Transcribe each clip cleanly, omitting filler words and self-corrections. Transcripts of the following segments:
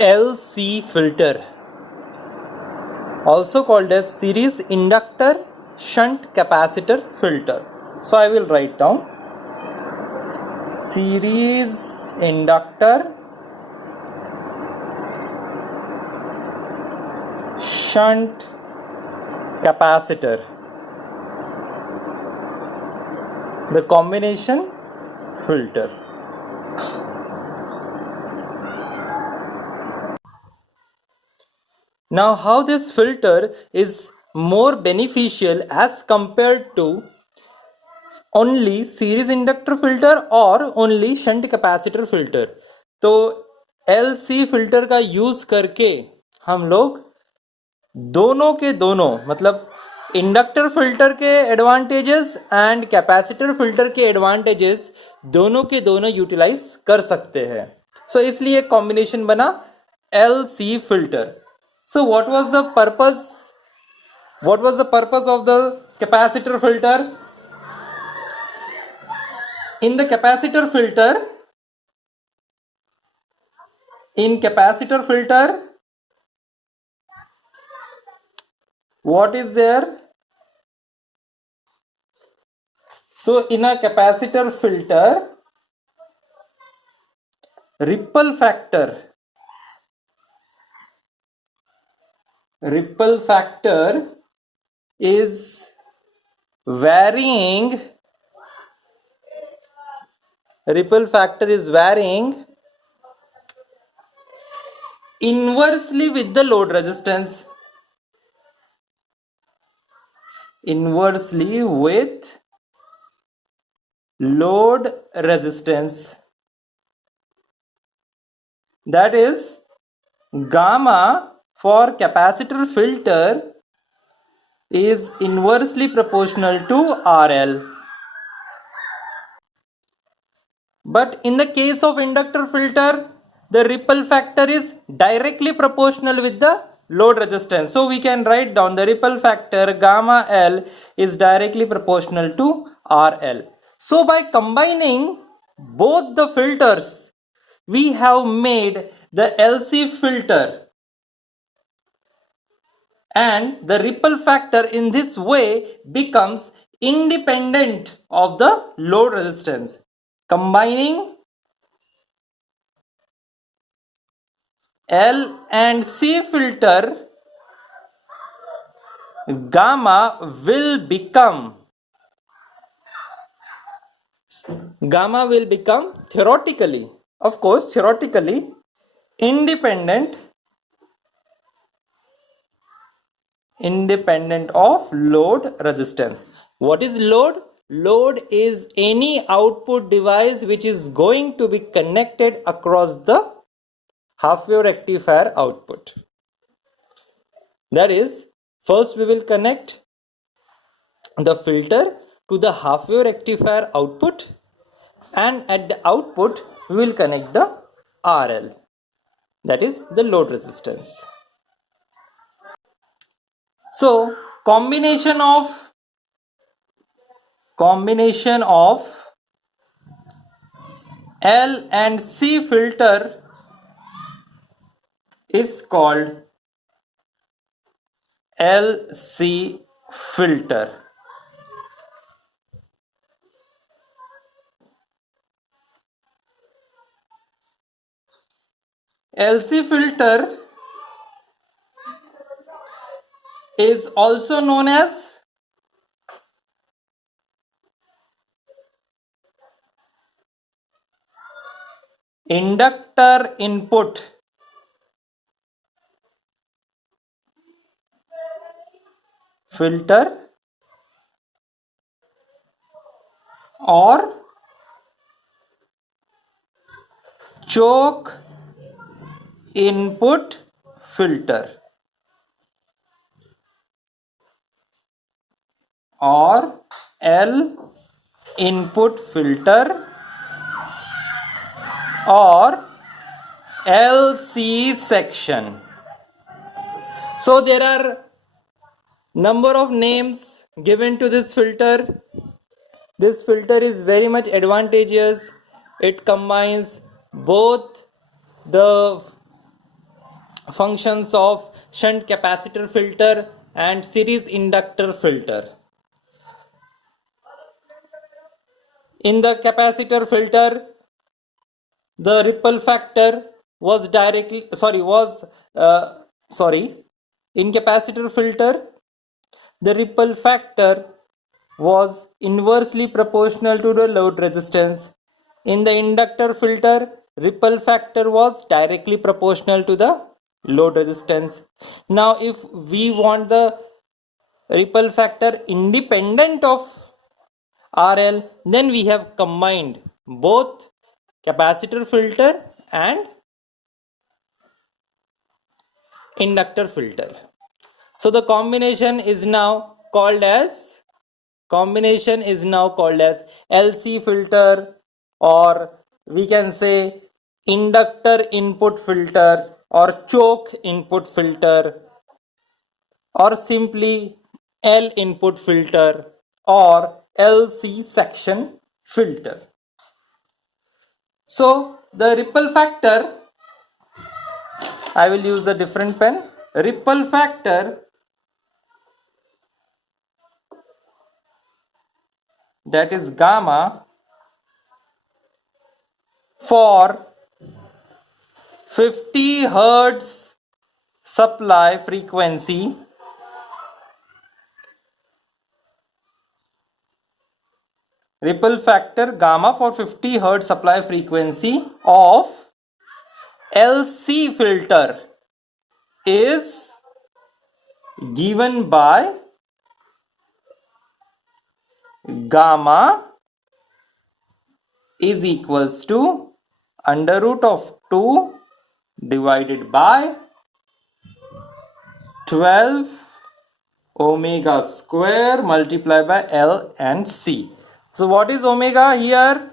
LC filter, also called as series inductor shunt capacitor filter. So I will write down series inductor shunt capacitor, the combination filter. Now, how this filter is more beneficial as compared to only series inductor filter और only shunt capacitor filter? तो LC filter का use करके हम लोग दोनों के दोनों, मतलब इंडक्टर फिल्टर के एडवांटेजेस एंड कैपेसिटर फिल्टर के एडवांटेजेस दोनों के दोनों यूटिलाइज कर सकते हैं. सो इसलिए कॉम्बिनेशन बना LC filter. So what was the purpose of the capacitor filter? In capacitor filter, what is there? So in a capacitor filter, ripple factor is varying inversely with the load resistance. That is, gamma for capacitor filter is inversely proportional to RL. But in the case of inductor filter, the ripple factor is directly proportional with the load resistance. So we can write down the ripple factor gamma L is directly proportional to RL. So by combining both the filters, we have made the LC filter, and the ripple factor in this way becomes independent of the load resistance. Combining L and C filter, gamma will become theoretically independent of load resistance. What is load? Load is any output device which is going to be connected across the half-wave rectifier output. That is, first we will connect the filter to the half-wave rectifier output, and at the output we will connect the RL, that is the load resistance. So combination of L and C filter is called LC filter. LC filter is also known as inductor input filter or choke input filter or L input filter or LC section. So there are number of names given to this filter. This filter is very much advantageous. It combines both the functions of shunt capacitor filter and series inductor filter. In the capacitor filter, the ripple factor was in capacitor filter, the ripple factor was inversely proportional to the load resistance. In the inductor filter, ripple factor was directly proportional to the load resistance. Now if we want the ripple factor independent of RL, then we have combined both capacitor filter and inductor filter. So the combination is now called as LC filter, or we can say inductor input filter or choke input filter, or simply L input filter or LC section filter. So the ripple factor, I will use a different pen. Ripple factor, that is gamma, for 50 Hertz supply frequency ripple factor gamma for 50 Hertz supply frequency of LC filter is given by gamma is equals to under root of 2 divided by 12 omega square multiplied by L and C. So what is omega here?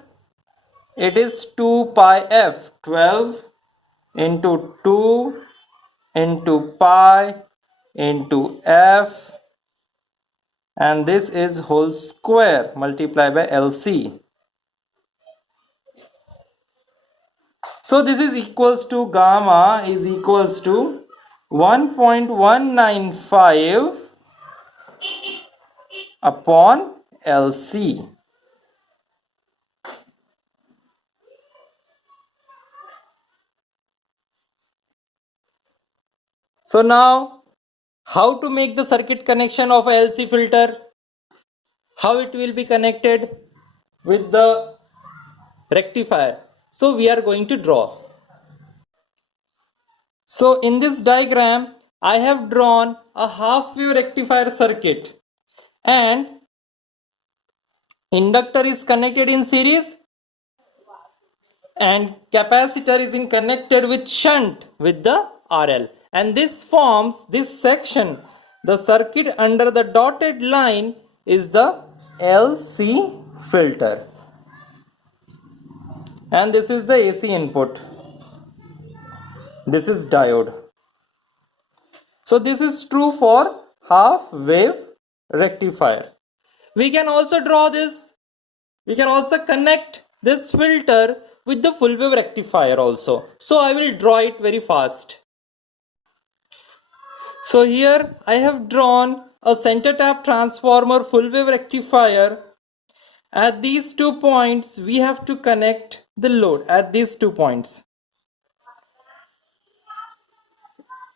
It is 2 pi f, 12 into 2 into pi into f, and this is whole square multiplied by LC. So this is equals to gamma is equals to 1.195 upon LC. So now, how to make the circuit connection of a LC filter? How it will be connected with the rectifier? So we are going to draw. So in this diagram, I have drawn a half wave rectifier circuit, and inductor is connected in series and capacitor is connected with shunt with the RL, and this forms this section. The circuit under the dotted line is the LC filter, and this is the AC input. This is diode. So this is true for half wave rectifier. We can also draw this. We can also connect this filter with the full wave rectifier also. So I will draw it very fast. So here I have drawn a center tap transformer full wave rectifier. At these 2 points, we have to connect the load at these 2 points.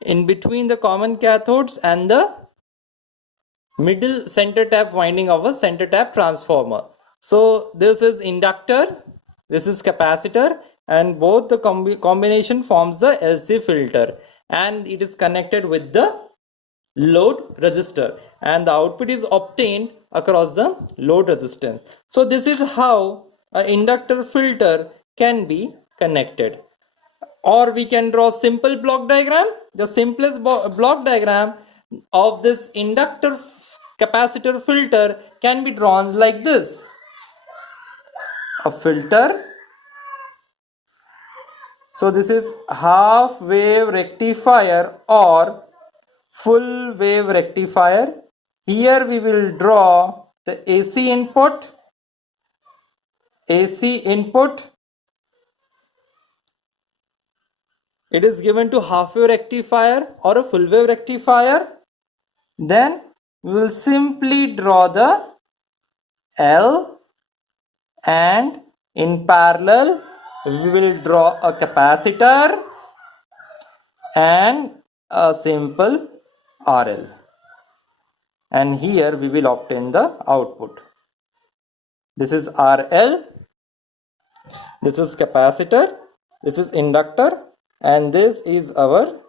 In between the common cathodes and the middle center tap winding of a center tap transformer. So this is inductor, this is capacitor, and both the combination forms the LC filter, and it is connected with the load resistor, and the output is obtained across the load resistance. So this is how an inductor filter can be connected. Or we can draw simple block diagram. The simplest block diagram of this inductor capacitor filter can be drawn like this. A filter. So this is half wave rectifier or full wave rectifier. Here we will draw the AC input, it is given to half wave rectifier or a full wave rectifier, then we will simply draw the L, and in parallel we will draw a capacitor and a simple RL, and here we will obtain the output. This is RL, this is capacitor, this is inductor, and this is our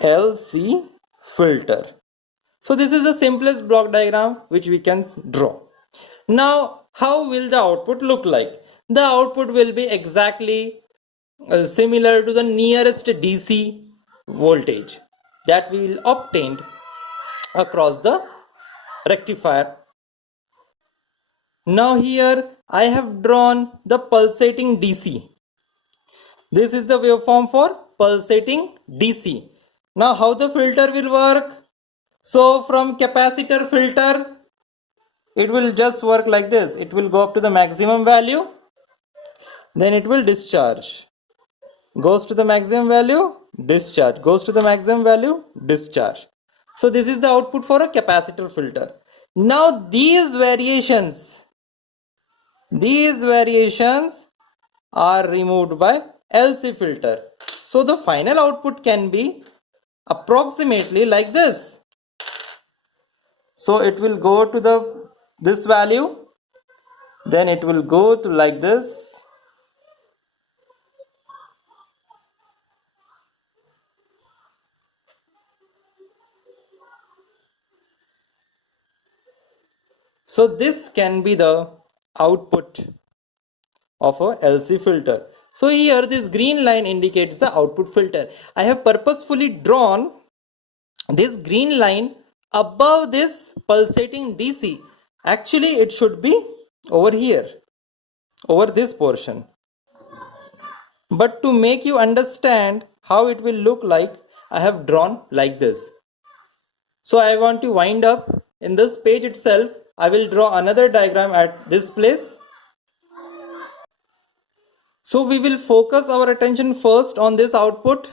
LC filter. So this is the simplest block diagram which we can draw. Now how will the output look like? The output will be exactly similar to the nearest DC voltage that we will obtain across the rectifier. Now here I have drawn the pulsating DC. This is the waveform for pulsating DC. Now how the filter will work? So from capacitor filter, it will just work like this. It will go up to the maximum value, then it will discharge. Goes to the maximum value, discharge. Goes to the maximum value, discharge. So this is the output for a capacitor filter. Now these variations are removed by LC filter. So the final output can be approximately like this. So it will go to this value, then it will go to like this. So this can be the output of a LC filter. So here this green line indicates the output filter. I have purposefully drawn this green line above this pulsating DC. Actually it should be over here, over this portion. But to make you understand how it will look like, I have drawn like this. So I want to wind up in this page itself. I will draw another diagram at this place. So we will focus our attention first on this output.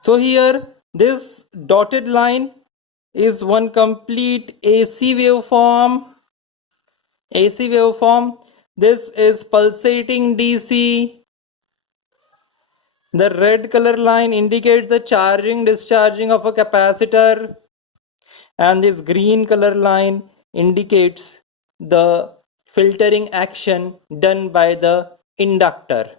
So here this dotted line is one complete AC waveform. This is pulsating DC. The red color line indicates the charging discharging of a capacitor, and this green color line indicates the filtering action done by the inductor.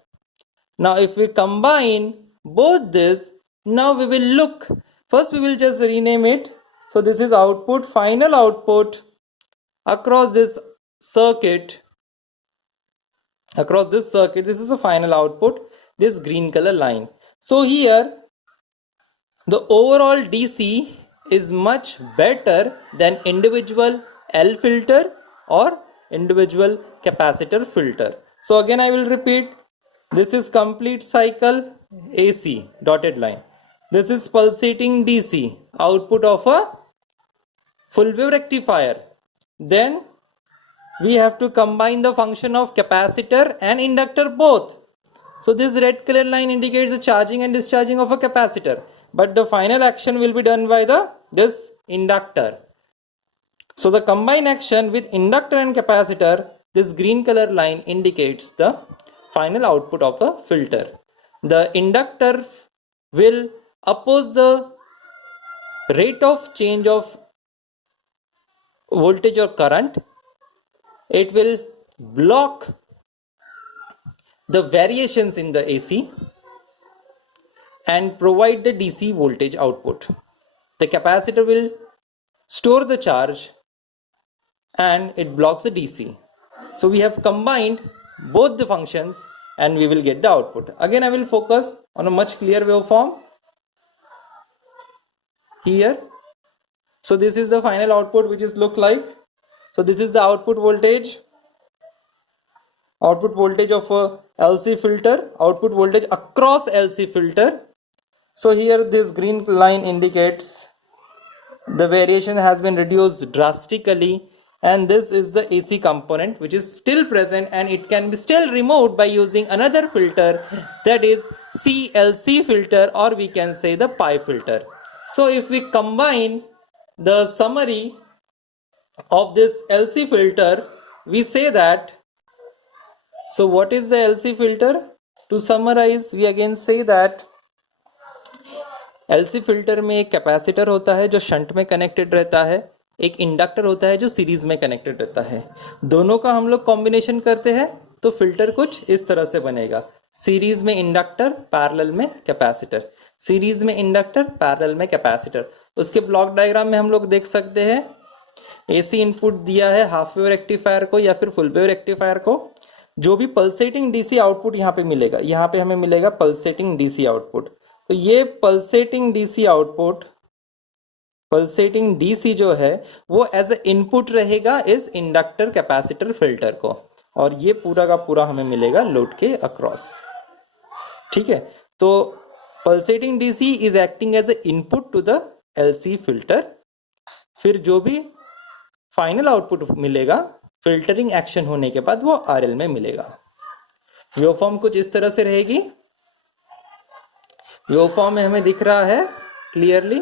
Now if we combine both this, now we will look, first we will just rename it. So this is output, final output across this circuit. This is the final output, this green color line. So here the overall DC is much better than individual L filter or individual capacitor filter. So again I will repeat, this is complete cycle AC, dotted line. This is pulsating DC, output of a full wave rectifier. Then we have to combine the function of capacitor and inductor both. So this red color line indicates the charging and discharging of a capacitor, but the final action will be done by this inductor. So the combined action with inductor and capacitor, this green color line indicates the final output of the filter. The inductor will oppose the rate of change of voltage or current. It will block the variations in the AC and provide the DC voltage output. The capacitor will store the charge and it blocks the DC. So we have combined both the functions and we will get the output. Again I will focus on a much clearer waveform here. So this is the final output which is look like. So this is the output voltage of a LC filter, output voltage across LC filter. So here this green line indicates the variation has been reduced drastically and this is the AC component which is still present, and it can be still removed by using another filter, that is CLC filter, or we can say the pi filter. So if we combine the summary of this LC filter, we say that, so what is the LC filter? To summarize, we again say that LC filter में एक capacitor होता है जो shunt में connected रहता है, एक inductor होता है जो सीरीज में कनेक्टेड रहता है। दोनों का हम लोग कॉम्बिनेशन करते हैं तो फिल्टर कुछ इस तरह से बनेगा, सीरीज में इंडक्टर, पैरेलल में कैपेसिटर, सीरीज में इंडक्टर, पैरेलल में कैपेसिटर। उसके ब्लॉक डायग्राम में हम लोग देख सकते हैं एसी इनपुट दिया है हाफ वेव रेक्टिफायर को या फिर फुल वेव रेक्टिफायर को, जो भी पल्सेटिंग डीसी आउटपुट यहाँ पे मिलेगा, यहाँ पे हमें मिलेगा पल्सेटिंग डीसी आउटपुट। तो ये pulsating DC output, pulsating DC जो है वो एज ए इनपुट रहेगा इस इंडक्टर कैपेसिटर फिल्टर को, और ये पूरा का पूरा हमें मिलेगा लोड के अक्रॉस। ठीक है, तो pulsating DC is acting as a input to the LC filter. फिर जो भी फाइनल आउटपुट मिलेगा फिल्टरिंग एक्शन होने के बाद वो आरएल में मिलेगा। वेवफॉर्म कुछ इस तरह से रहेगी। वेवफॉर्म में हमें दिख रहा है क्लियरली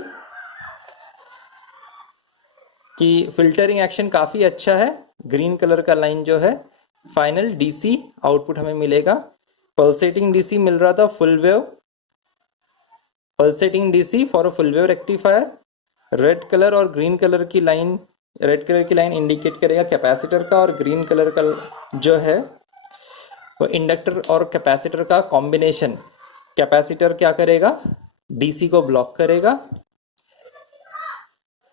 कि फिल्टरिंग एक्शन काफी अच्छा है। ग्रीन कलर का लाइन जो है फाइनल डीसी आउटपुट हमें मिलेगा। पल्सेटिंग डीसी मिल रहा था full wave, pulsating DC for a full wave rectifier. Red colour और ग्रीन कलर की लाइन, रेड कलर की लाइन इंडिकेट करेगा कैपेसिटर का, और ग्रीन कलर का जो है वो इंडक्टर और कैपेसिटर का कॉम्बिनेशन। कैपेसिटर क्या करेगा, डीसी को ब्लॉक करेगा,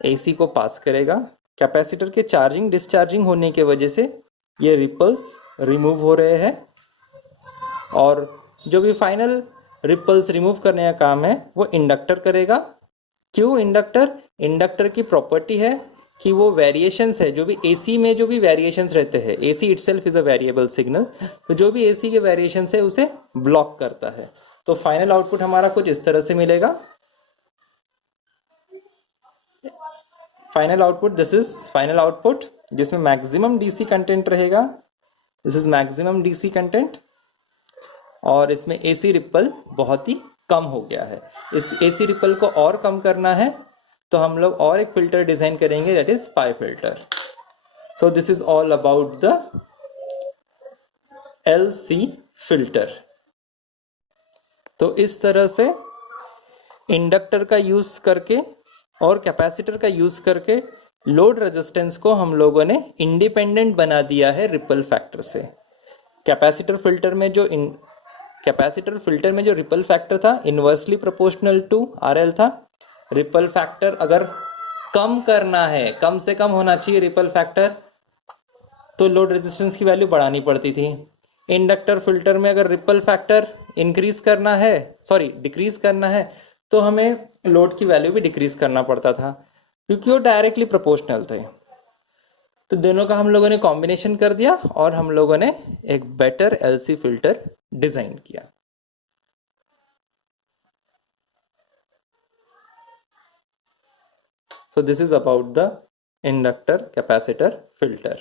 एसी को पास करेगा। कैपेसिटर के चार्जिंग डिस्चार्जिंग होने की वजह से ये रिपल्स रिमूव हो रहे हैं, और जो भी फाइनल रिपल्स रिमूव करने का काम है वो इंडक्टर करेगा। क्यों इंडक्टर? इंडक्टर की प्रॉपर्टी है कि वो वेरिएशंस है, जो भी एसी में जो भी वेरिएशंस रहते हैं, AC itself is a variable signal, तो जो भी एसी के वेरिएशंस है उसे ब्लॉक करता है। तो फाइनल आउटपुट हमारा कुछ इस तरह से मिलेगा। Final output, this is final output जिसमें मैक्सिमम डीसी कंटेंट रहेगा। This is maximum DC content, और इसमें एसी रिपल बहुत ही कम हो गया है। इस एसी रिपल को और कम करना है तो हम लोग और एक फिल्टर डिजाइन करेंगे, that is pi filter. So this is all about the LC filter. तो इस तरह से इंडक्टर का यूज करके और कैपेसिटर का यूज करके लोड रेजिस्टेंस को हम लोगों ने इंडिपेंडेंट बना दिया है रिपल फैक्टर से। कैपेसिटर फिल्टर में जो रिपल फैक्टर था इनवर्सली प्रोपोर्शनल टू आरएल था। रिपल फैक्टर अगर कम करना है, कम से कम होना चाहिए रिपल फैक्टर, तो लोड रेजिस्टेंस की वैल्यू बढ़ानी पड़ती थी। इंडक्टर फिल्टर में अगर रिपल फैक्टर इंक्रीज करना है, सॉरी डिक्रीज करना है, तो हमें लोड की वैल्यू भी डिक्रीज करना पड़ता था, क्योंकि वो डायरेक्टली प्रोपोर्शनल थे। तो दोनों का हम लोगों ने कॉम्बिनेशन कर दिया और हम लोगों ने एक बेटर एलसी फिल्टर डिजाइन किया। So this is about the inductor capacitor filter.